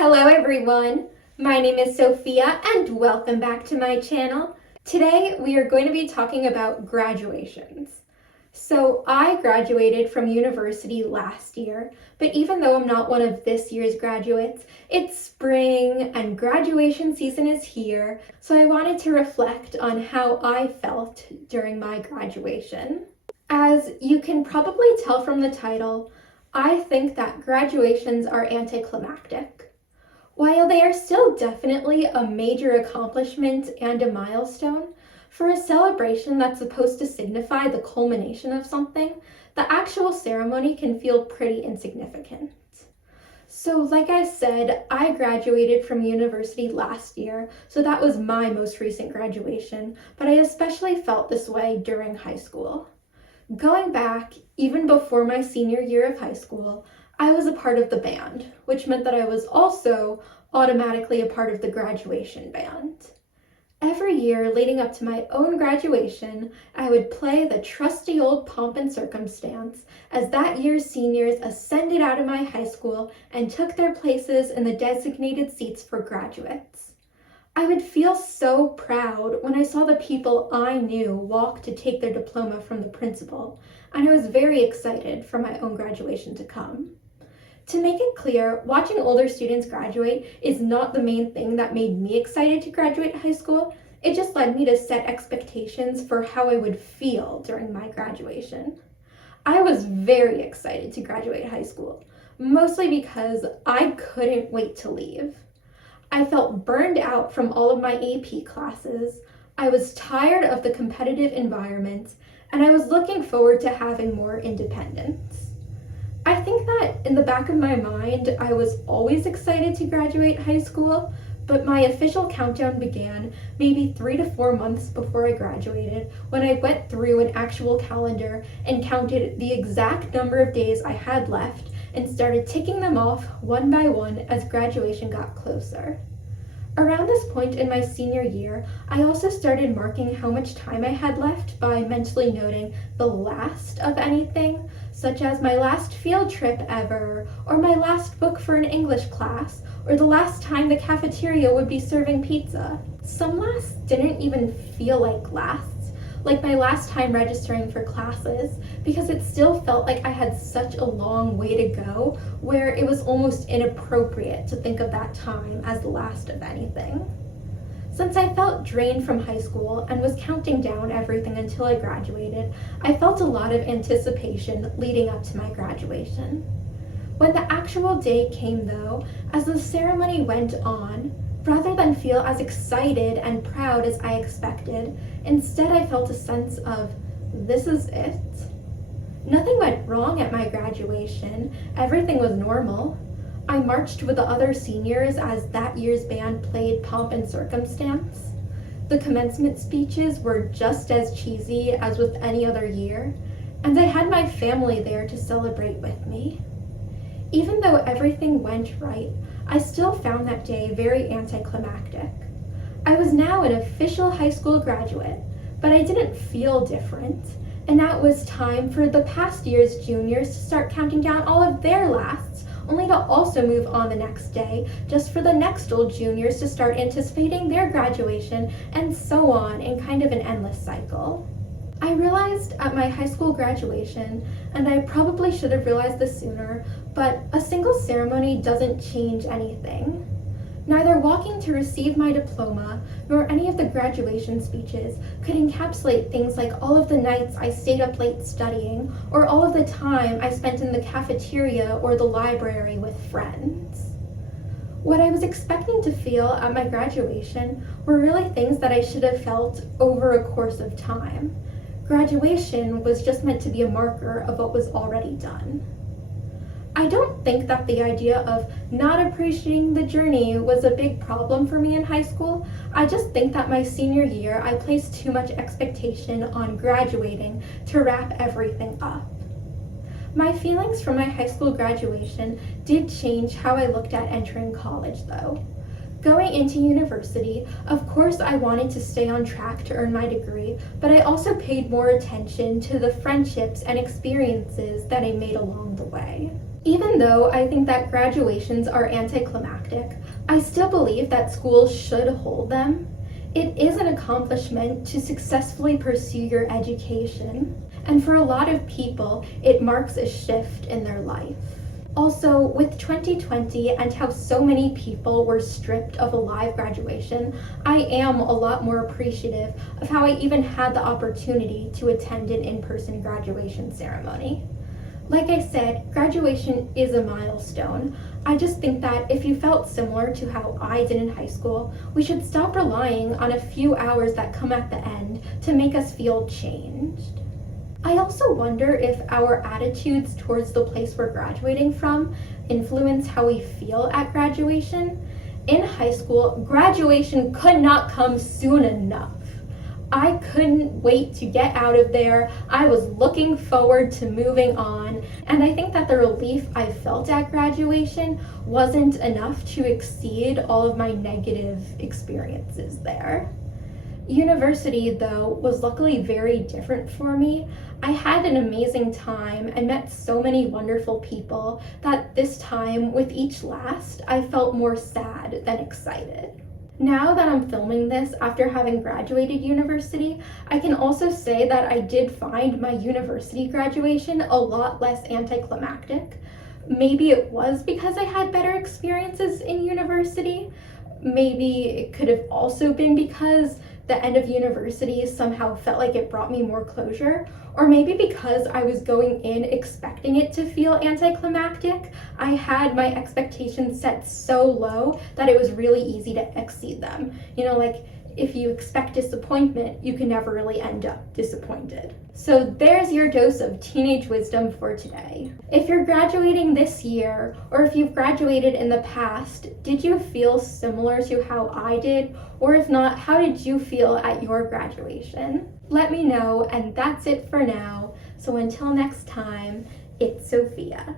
Hello everyone! My name is Sophia and welcome back to my channel. Today we are going to be talking about graduations. So I graduated from university last year, but even though I'm not one of this year's graduates, it's spring and graduation season is here, so I wanted to reflect on how I felt during my graduation. As you can probably tell from the title, I think that graduations are anticlimactic. While they are still definitely a major accomplishment and a milestone, for a celebration that's supposed to signify the culmination of something, the actual ceremony can feel pretty insignificant. So like I said, I graduated from university last year, so that was my most recent graduation, but I especially felt this way during high school. Going back, even before my senior year of high school, I was a part of the band, which meant that I was also automatically a part of the graduation band. Every year leading up to my own graduation, I would play the trusty old Pomp and Circumstance as that year's seniors ascended out of my high school and took their places in the designated seats for graduates. I would feel so proud when I saw the people I knew walk to take their diploma from the principal, and I was very excited for my own graduation to come. To make it clear, watching older students graduate is not the main thing that made me excited to graduate high school. It just led me to set expectations for how I would feel during my graduation. I was very excited to graduate high school, mostly because I couldn't wait to leave. I felt burned out from all of my AP classes, I was tired of the competitive environment, and I was looking forward to having more independence. I think that in the back of my mind, I was always excited to graduate high school, but my official countdown began maybe 3 to 4 months before I graduated, when I went through an actual calendar and counted the exact number of days I had left and started ticking them off one by one as graduation got closer. Around this point in my senior year, I also started marking how much time I had left by mentally noting the last of anything, such as my last field trip ever, or my last book for an English class, or the last time the cafeteria would be serving pizza. Some lasts didn't even feel like lasts, like my last time registering for classes, because it still felt like I had such a long way to go, where it was almost inappropriate to think of that time as the last of anything. Since I felt drained from high school and was counting down everything until I graduated, I felt a lot of anticipation leading up to my graduation. When the actual day came though, as the ceremony went on, rather than feel as excited and proud as I expected, instead I felt a sense of, this is it. Nothing went wrong at my graduation, everything was normal. I marched with the other seniors as that year's band played Pomp and Circumstance. The commencement speeches were just as cheesy as with any other year, and I had my family there to celebrate with me. Even though everything went right, I still found that day very anticlimactic. I was now an official high school graduate, but I didn't feel different, and now it was time for the past year's juniors to start counting down all of their lasts, only to also move on the next day, just for the next old juniors to start anticipating their graduation, and so on in kind of an endless cycle. I realized at my high school graduation, and I probably should have realized this sooner, but a single ceremony doesn't change anything. Neither walking to receive my diploma, nor any of the graduation speeches could encapsulate things like all of the nights I stayed up late studying, or all of the time I spent in the cafeteria or the library with friends. What I was expecting to feel at my graduation were really things that I should have felt over a course of time. Graduation was just meant to be a marker of what was already done. I don't think that the idea of not appreciating the journey was a big problem for me in high school. I just think that my senior year, I placed too much expectation on graduating to wrap everything up. My feelings from my high school graduation did change how I looked at entering college though. Going into university, of course I wanted to stay on track to earn my degree, but I also paid more attention to the friendships and experiences that I made along the way. Even though I think that graduations are anticlimactic, I still believe that schools should hold them. It is an accomplishment to successfully pursue your education, and for a lot of people, it marks a shift in their life. Also, with 2020 and how so many people were stripped of a live graduation, I am a lot more appreciative of how I even had the opportunity to attend an in-person graduation ceremony. Like I said, graduation is a milestone. I just think that if you felt similar to how I did in high school, we should stop relying on a few hours that come at the end to make us feel changed. I also wonder if our attitudes towards the place we're graduating from influence how we feel at graduation. In high school, graduation could not come soon enough. I couldn't wait to get out of there. I was looking forward to moving on, and I think that the relief I felt at graduation wasn't enough to exceed all of my negative experiences there. University, though, was luckily very different for me. I had an amazing time and met so many wonderful people that this time, with each last, I felt more sad than excited. Now that I'm filming this after having graduated university, I can also say that I did find my university graduation a lot less anticlimactic. Maybe it was because I had better experiences in university. Maybe it could have also been because the end of university somehow felt like it brought me more closure, or maybe because I was going in expecting it to feel anticlimactic. I had my expectations set so low that it was really easy to exceed them. Like if you expect disappointment, you can never really end up disappointed. So there's your dose of teenage wisdom for today. If you're graduating this year, or if you've graduated in the past, did you feel similar to how I did? Or if not, how did you feel at your graduation? Let me know, and that's it for now. So until next time, it's Sophia.